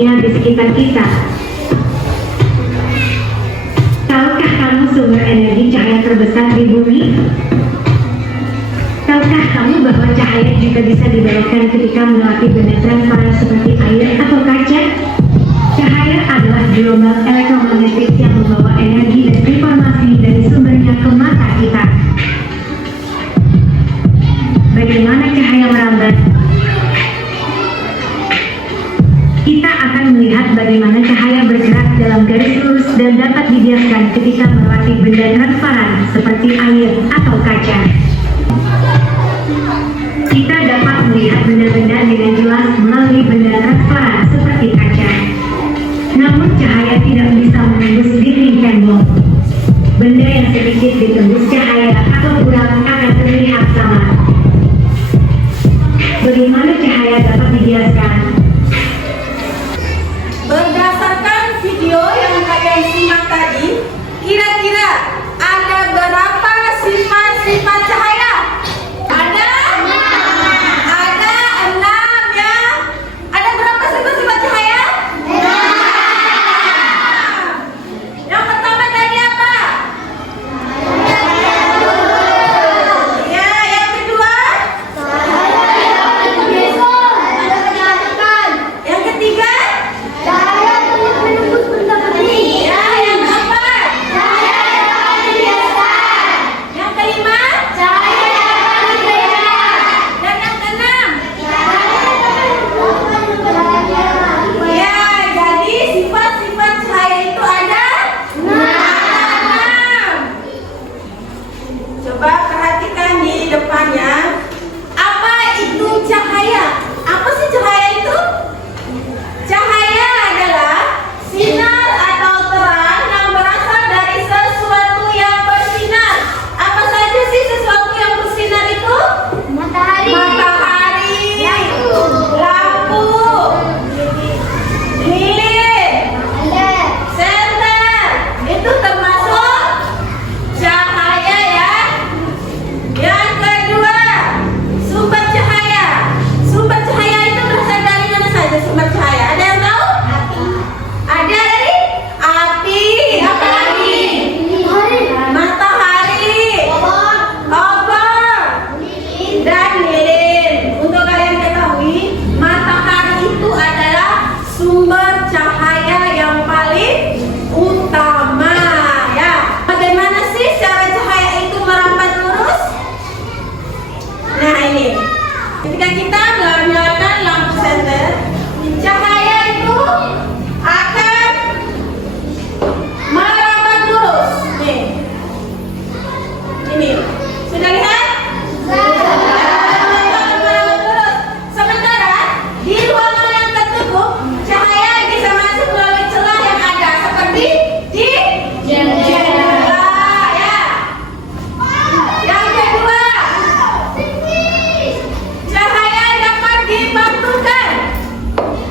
yang di sekitar kita. Tahukah kamu sumber energi cahaya terbesar di bumi? Tahukah kamu bahwa cahaya juga bisa dibelokkan ketika melewati benda transparan seperti air atau kaca? Cahaya adalah gelombang elektromagnetik yang membawa energi dan informasi dari sumbernya ke mata kita. Bagaimana cahaya merambat? Kita akan melihat bagaimana cahaya bergerak dalam garis lurus dan dapat dibiarkan ketika melewati benda transparan seperti air atau kaca. Kita dapat melihat benda-benda dengan jelas melalui benda transparan seperti kaca. Namun cahaya tidak bisa menembus dinding tembok. Benda yang sedikit ditembus cahaya atau kurang akan terlihat sama. Bagaimana cahaya dapat dibiaskan? Berdasarkan video yang kalian simak tadi, kira-kira ada berapa sifat-sifat cahaya? Ada 6 ya. Ada berapa sifat-sifat cahaya? Yang pertama tadi apa? Ya, yang kedua? Yang ketiga? Ya, yang keempat? Yang kelima? Dan yang keenam? Ya, jadi sifat-sifat cahaya itu ada 6. Coba perhatikan di depannya. Apa itu cahaya? Apa sih cahaya itu? Cahaya adalah sinar atau terang yang berasal dari sesuatu yang bersinar. Apa saja sih sesuatu yang bersinar itu? Matahari, lampu, lilin, senter. Itu termasuk cahaya ya. Yang kedua, sumber cahaya. Sumber cahaya itu berasal dari mana saja sumber cahaya? Ada yang tahu? Ada dari api, apa lagi? Matahari, obor, dan lilin. Untuk kalian ketahui, matahari itu adalah sumber cahaya yang paling utama ya. Bagaimana sih cara cahaya itu merambat lurus? Nah ini, ketika kita menyalakan lampu senter, cahaya itu akan merambat lurus. Nih, ini sudah lihat? Merambat lurus. Sementara di ruangan yang tertutup, cahaya bisa masuk melalui celah yang ada seperti di jendela ya. Yang kedua, cahaya dapat dipantulkan.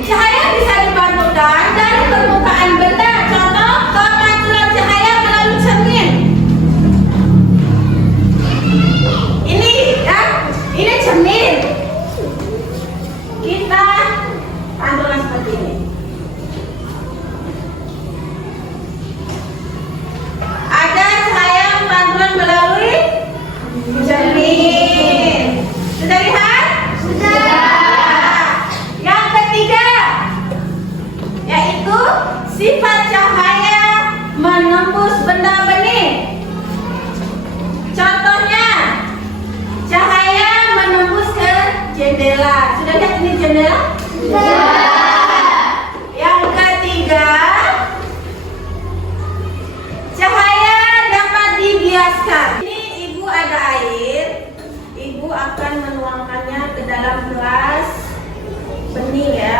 Cahaya bisa dipantulkan dari permukaan benda. Contoh, pemantulan cahaya melalui cermin. Ini ya, ini cermin. Kita pantulkan seperti ini. Ada cahaya pantulan melalui cermin. Sudah lihat? Yang ketiga, yaitu sifat cahaya menembus benda bening. Contohnya, cahaya menembus ke jendela. Sudah lihat ini jendela? Yang ketiga, cahaya dapat dibiaskan. Ini ibu ada air, ibu akan menuangkannya ke dalam gelas bening ya.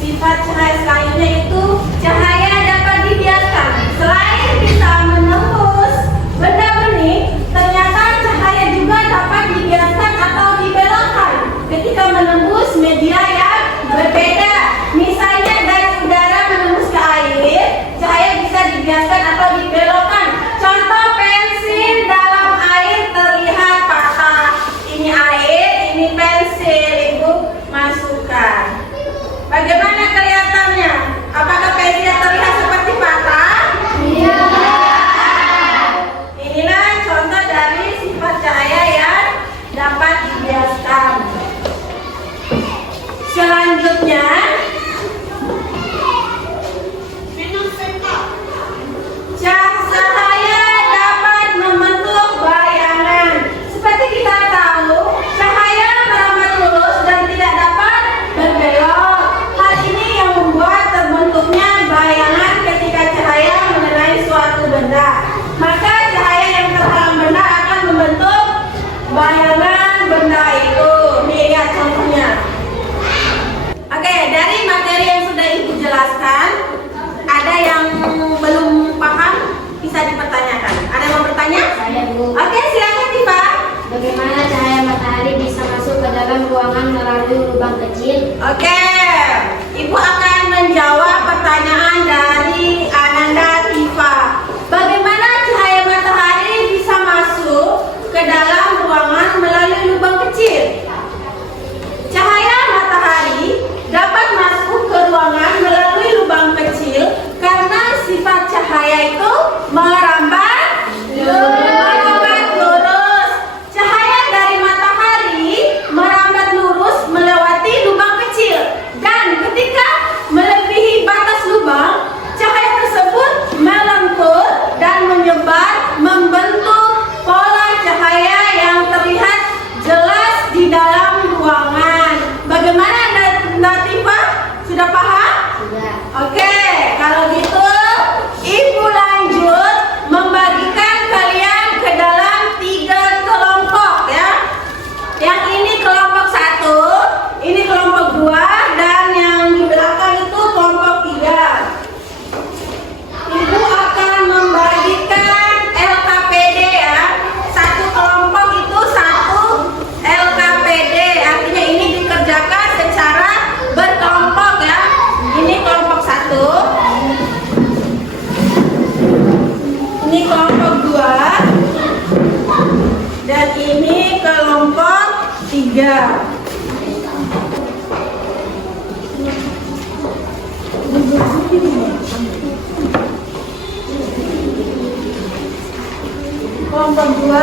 Sifat cahaya selanjutnya itu cahaya dapat dibiaskan. Selain bisa menembus benda bening, ternyata cahaya juga dapat dibiaskan atau dibelokkan ketika menembus media yang berbeda. Misalnya dari udara menembus ke air, cahaya bisa dibiaskan atau dibelokkan. Contoh, pensil dalam air terlihat patah. Ini air, ini Oke, silakan Tifa. Bagaimana cahaya matahari bisa masuk ke dalam ruangan melalui lubang kecil? Oke, Ibu akan menjawab pertanyaan dari Ananda Tifa. Bagaimana cahaya matahari bisa masuk ke dalam ruangan melalui lubang kecil? Cahaya matahari dapat masuk ke ruangan melalui lubang kecil karena sifat cahaya itu merambat lurus. Cahaya dari matahari merambat lurus melewati lubang kecil, dan ketika melebihi batas lubang, cahaya tersebut melengkur dan menyebar membentuk pola cahaya yang terlihat jelas di dalam ruangan. Bagaimana Natifa? Sudah paham? Sudah. Oke, kalau gitu Ibu lanjut membagikan kalian ke dalam 3 kelompok ya. Yang ini kelompok 1, ini kelompok 2, dan yang di belakang itu kelompok 3. Ibu akan membagikan LKPD ya. Satu kelompok itu 1 LKPD, artinya ini dikerjakan secara berkelompok ya. Ini kelompok 1, ini kelompok 2, dan ini kelompok 3. Kelompok 2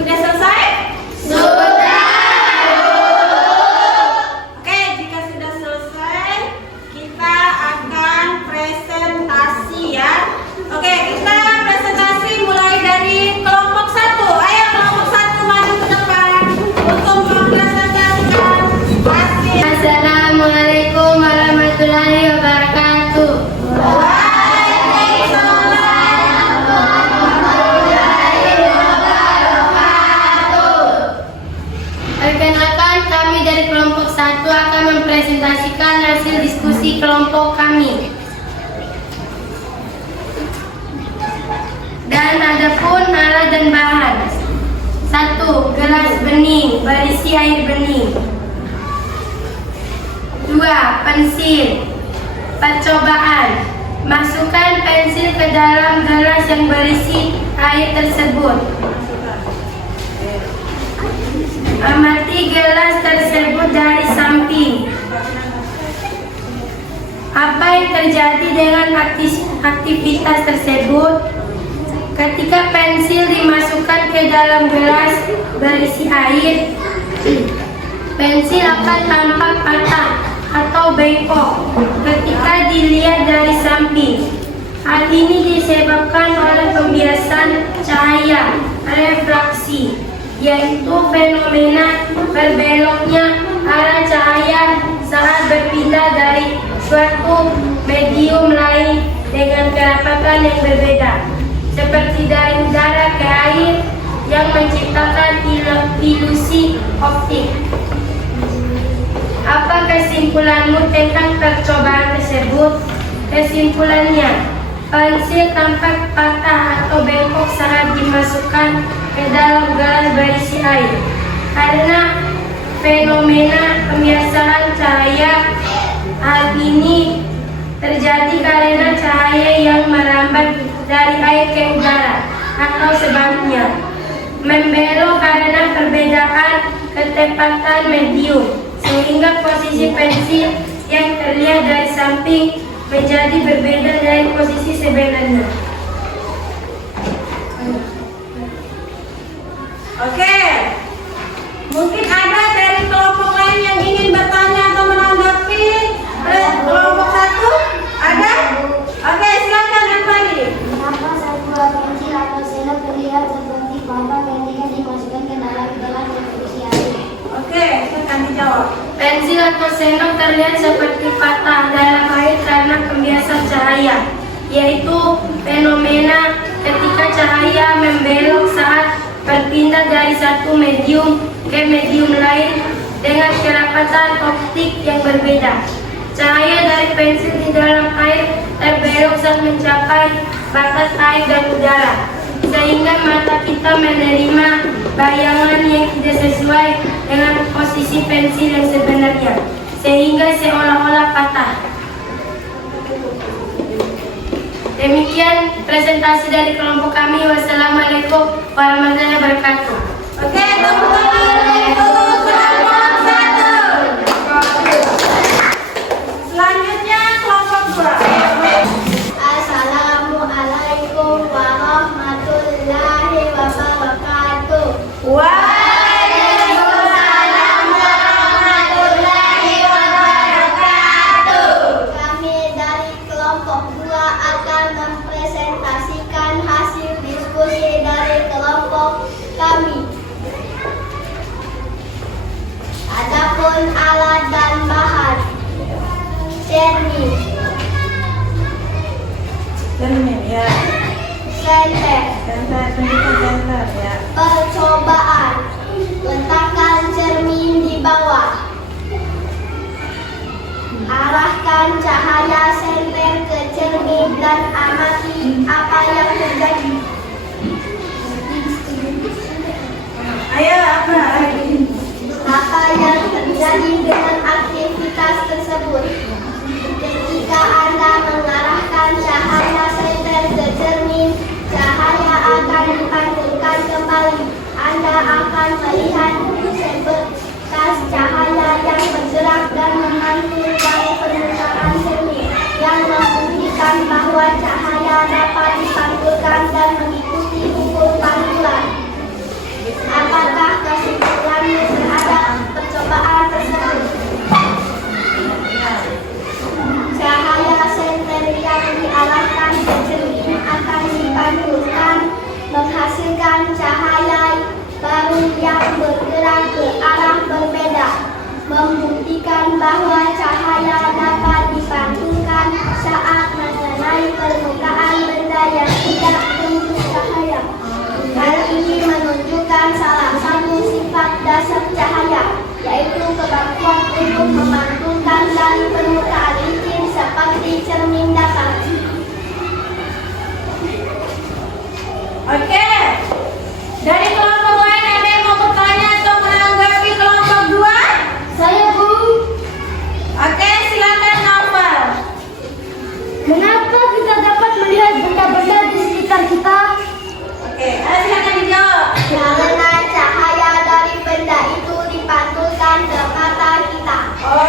Udah selesai? Sudah. Oke, jika sudah selesai, kita akan presentasi ya. Oke, kita presentasi mulai dari kelompok 1. Ayo kelompok 1 maju ke depan untuk mempresentasikan hasil. Assalamualaikum warahmatullahi wabarakatuh. Perkenalkan, kami dari kelompok 1 akan mempresentasikan hasil diskusi kelompok kami. Dan adapun alat dan bahan. 1. Gelas bening berisi air bening. 2. Pensil. Percobaan. Masukkan pensil ke dalam gelas yang berisi air tersebut. Amati gelas tersebut dari samping. Apa yang terjadi dengan aktivitas tersebut? Ketika pensil dimasukkan ke dalam gelas berisi air, pensil akan tampak patah atau bengkok ketika dilihat dari samping. Hal ini disebabkan oleh pembiasan cahaya refraksi, yaitu fenomena berbeloknya arah cahaya saat berpindah dari suatu medium lain dengan kerapatan yang berbeda, seperti dari udara ke air yang menciptakan ilusi optik. Apa kesimpulan kesimpulanmu tentang percobaan tersebut? Kesimpulannya, pensil tampak patah atau bengkok saat dimasukkan ke dalam gelas berisi air. Karena fenomena pembiasaan cahaya, hal ini terjadi karena cahaya yang merambat dari air ke udara atau sebaliknya, membelok karena perbedaan ketepatan medium, sehingga posisi pensil yang terlihat dari samping menjadi berbeda dari posisi sebenarnya. Oke, mungkin ada dari kelompok lain yang ingin bertanya atau menanggapi kelompok satu? Ada? Oke, silakan Anwari. Kenapa sebuah pensil atau sendok terlihat seperti papan ketika dimasukkan ke dalam gelas yang berisi air? Oke, silakan dijawab. Pensil atau sendok terlihat seperti patah dalam air karena pembiasan cahaya, yaitu fenomena ketika cahaya membelok saat berpindah dari satu medium ke medium lain dengan kerapatan optik yang berbeda. Cahaya dari pensil di dalam air terbelok saat mencapai batas air dan udara, sehingga mata kita menerima bayangan yang tidak sesuai dengan posisi pensil yang sebenarnya, sehingga seolah-olah patah. Demikian presentasi dari kelompok kami. Wassalamualaikum warahmatullahi wabarakatuh. Oke, tepuk tangan untuk kelompok satu. Selanjutnya kelompok dua. Assalamualaikum warahmatullahi wabarakatuh. Waalaikumsalam warahmatullahi wabarakatuh. Kami dari kelompok 2 akan mempresentasikan hasil diskusi dari kelompok kami. Adapun alat dan bahan: cermin, Cermin ya. senter. Senter, tunjukkan senter ya. Percobaan: letakkan cermin di bawah. Arahkan cahaya senter ke cermin dan amati apa yang terjadi. Ayo apa lagi? Apa yang terjadi dengan aktivitas tersebut? Ketika Anda mengarahkan cahaya senter ke cermin, cahaya akan dipantulkan kembali. Anda akan melihat sebekas cahaya yang bergerak dan memantul dari permukaan cermin, yang membuktikan bahwa cahaya dapat dipantulkan dan mengikuti ukur pantulan. Apakah kesimpulannya terhadap percobaan tersebut? Cahaya senter yang diarahkan ke cermin akan dipantulkan, menghasilkan cahaya baru yang bergerak ke arah berbeda, membuktikan bahwa cahaya dapat dipantulkan saat mengenai permukaan benda yang tidak bentuk cahaya. Hal ini menunjukkan salah satu sifat dasar cahaya, yaitu kemampuan untuk memantulkan dari permukaan licin seperti cermin datar. Oke. Dari kelompok lain ada yang mau bertanya atau menanggapi kelompok dua? Saya Bu, Oke, silakan Novel. mengapa kita dapat melihat benda-benda di sekitar kita? Oke, ayo silakan dijawab. Karena cahaya dari benda itu dipantulkan ke mata kita. Oh,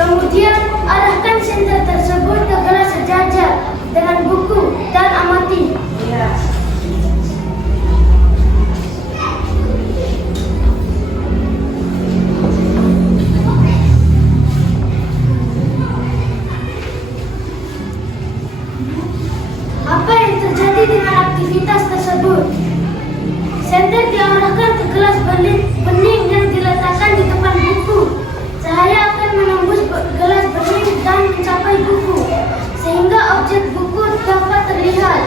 Kemudian arahkan senter tersebut ke gelas sejajar dengan buku dan amati. Ya. Apa yang terjadi dengan aktivitas tersebut? Senter diarahkan ke gelas bening yang diletakkan di depan buku. Cahaya akan menembus gelas bening dan mencapai buku, sehingga objek buku dapat terlihat.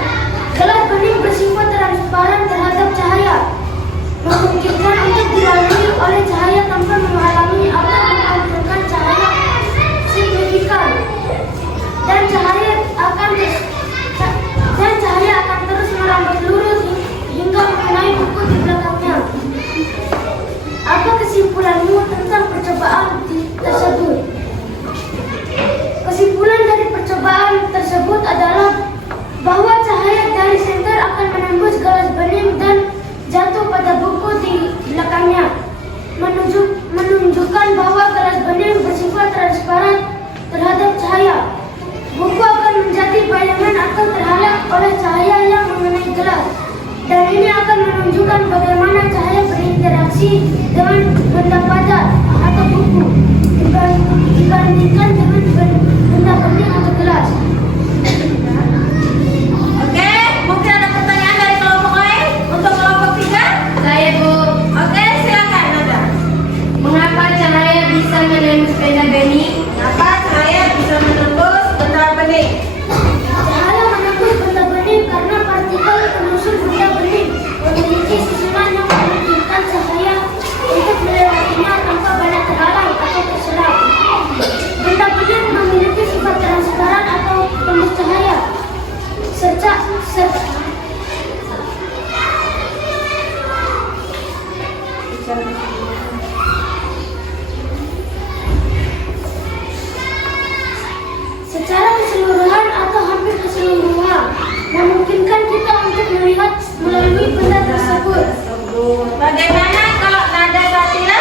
Gelas bening bersifat transparan terhadap cahaya, memungkinkan untuk dilalui oleh cahaya tanpa menghalangi atau menghancurkan cahaya signifikan. Dan cahaya akan terus merambat lurus hingga mengenai buku di belakangnya. Apa kesimpulanmu tentang percobaan tersebut? Kesimpulan dari percobaan tersebut adalah bahwa cahaya dari senter akan menembus gelas bening dan jatuh pada buku di belakangnya, menunjukkan bahwa gelas bening bersifat transparan terhadap cahaya. Buku akan menjadi bayangan atau terhalang oleh cahaya yang mengenai gelas, dan ini akan menunjukkan bagaimana cahaya berinteraksi dengan benda padat atau buku dibandingkan dengan benda bening atau gelas. Oke, mungkin ada pertanyaan dari kelompok lain untuk kelompok 3? Saya, Bu. Oke, silakan Nada. Mengapa cahaya bisa menembus benda bening? Kenapa cahaya bisa menembus benda bening? Cahaya menembus benda bening karena partikel penyusun benda bening memiliki susunan yang memungkinkan cahaya untuk melewatinya tanpa banyak terhalang atau terserap. Benda bening memiliki sifat transparan atau tembus cahaya. Secara keseluruhan atau hampir keseluruhan, memungkinkan kita untuk melihat melalui benda tersebut. Bagaimana kalau Nada Satila?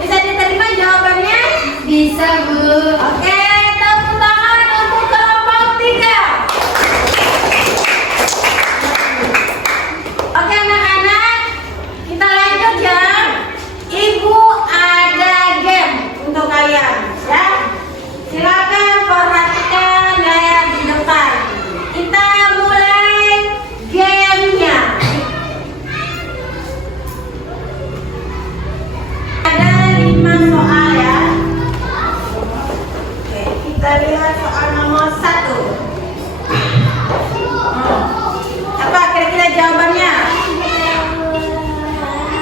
Bisa diterima jawabannya? Bisa, Bu. Oke, tepuk tangan untuk kelompok 3. Oke anak-anak, kita lanjut ya. Ibu ada game untuk kalian ya. Silakan perhatikan layar di depan. Kita mulai gamenya. Ada 5 soal ya. Oke, kita lihat soal nomor 1. Apa kira-kira jawabannya?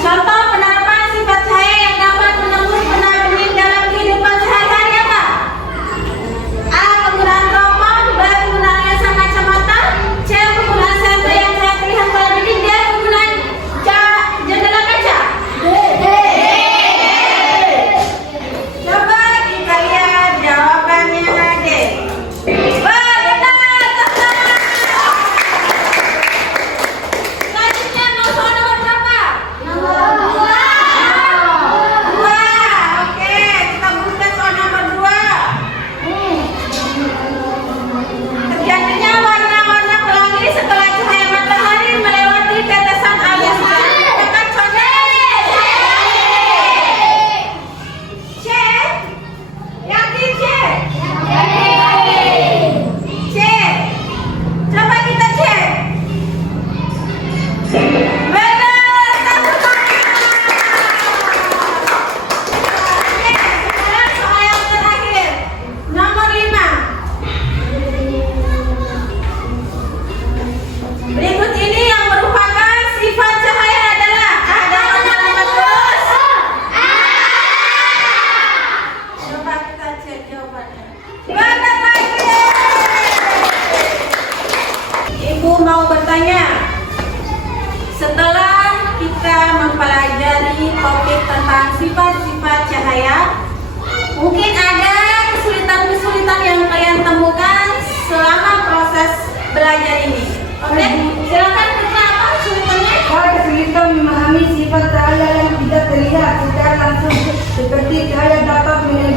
Contoh penerapan sifat cahaya yang dapat menembus benda bening dalam kehidupan sehari-hari apa? A. Penggunaan teropong. B. Penggunaan lensa kacamata. C. Penggunaan senter yang saya terlihat pada dinding. D. Penggunaan jendela kaca. Coba kita lihat jawabannya D. Benar, tepat. Selanjutnya soal nomor berapa? Nomor 2. 2. Oke, kita buka soal nomor 2. Terjadinya warna-warna pelangi setelah cahaya matahari melewati tetesan alias menggunakan condet. C. Yakin C? C. Coba kita cek. Benar, tepuk tangan. Oke, sekarang soal yang terakhir. Nomor 5. Berikut ini yang merupakan sifat cahaya adalah ada warna terus. Coba kita cek jawabannya. Benar lagi. Ibu mau bertanya. Setelah kita mempelajari topik tentang sifat-sifat cahaya, mungkin ada kesulitan-kesulitan yang kalian temukan selama proses belajar ini. Oke, silakan kita apa kesulitannya? Saya kesulitan memahami sifat cahaya yang tidak terlihat secara langsung, seperti cahaya dapat menembus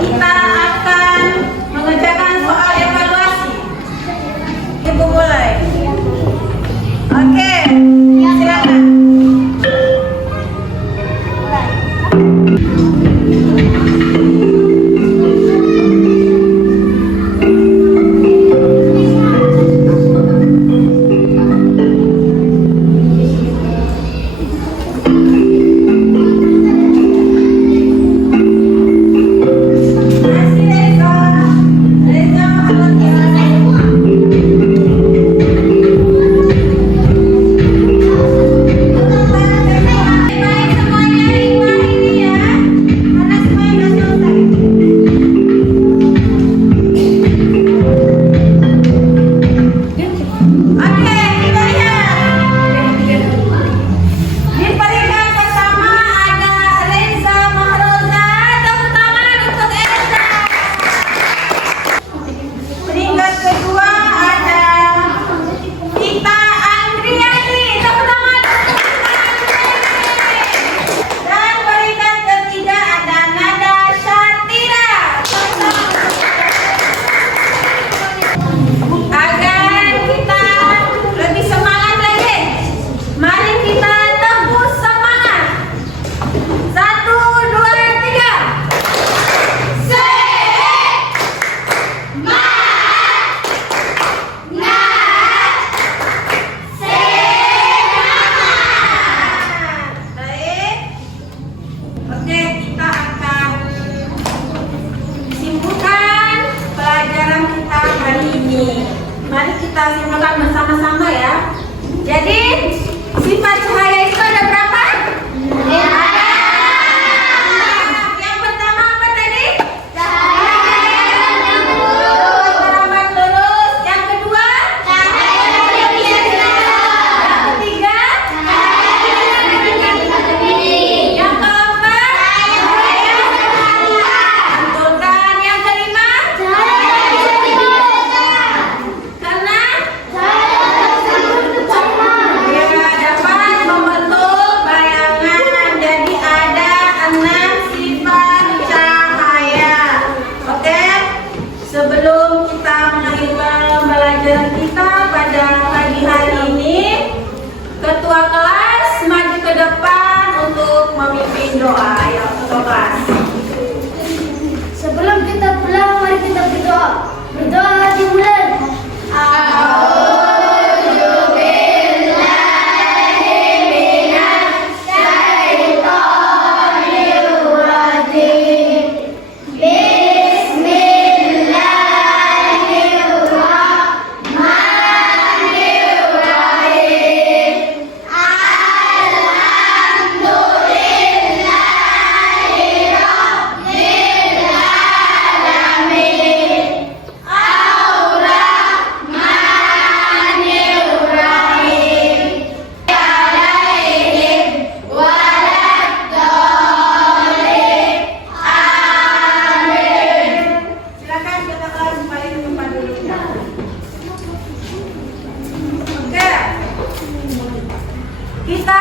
kita akan mengerjakan soal evaluasi. Ibu mulai. Oke, silakan. Masih Reza. Reza baik semuanya ikhlas ini ya, karena semuanya sudah selesai. Oke, kita lihat. Di peringkat pertama ada Reza Mahroza. Tepuk tangan untuk Reza. Peringkat kedua ada Ita Andriani. Tepuk tangan untuk Ita Andriani. Dan peringkat ketiga ada Nada Syatira. Tepuk tangan. Agar kita lebih semangat lagi, mari kita tembus semangat. 1, 2, 3. Baik. Oke, kita akan simpulkan pelajaran kita hari ini. Mari kita simpulkan bersama-sama ya. Jadi, sifat cahaya itu ada berapa? Ada. Yang pertama apa tadi? Cahaya merambat lurus. Yang kedua? Cahaya yang ketiga? Yang keempat? Tentukan. Yang kelima? Karena dia dapat membentuk bayangan. Jadi ada 6 sifat cahaya. Oke, sebelum kita mengakhiri pembelajaran kita pada pagi hari ini, ketua kelas maju ke depan untuk memimpin doa. Ayo, ketua kelas. Sebelum kita pulang, mari kita berdoa. Berdoa dimulai. Silakan ketua kelas kembali ke tempat duduknya. Oke. Kita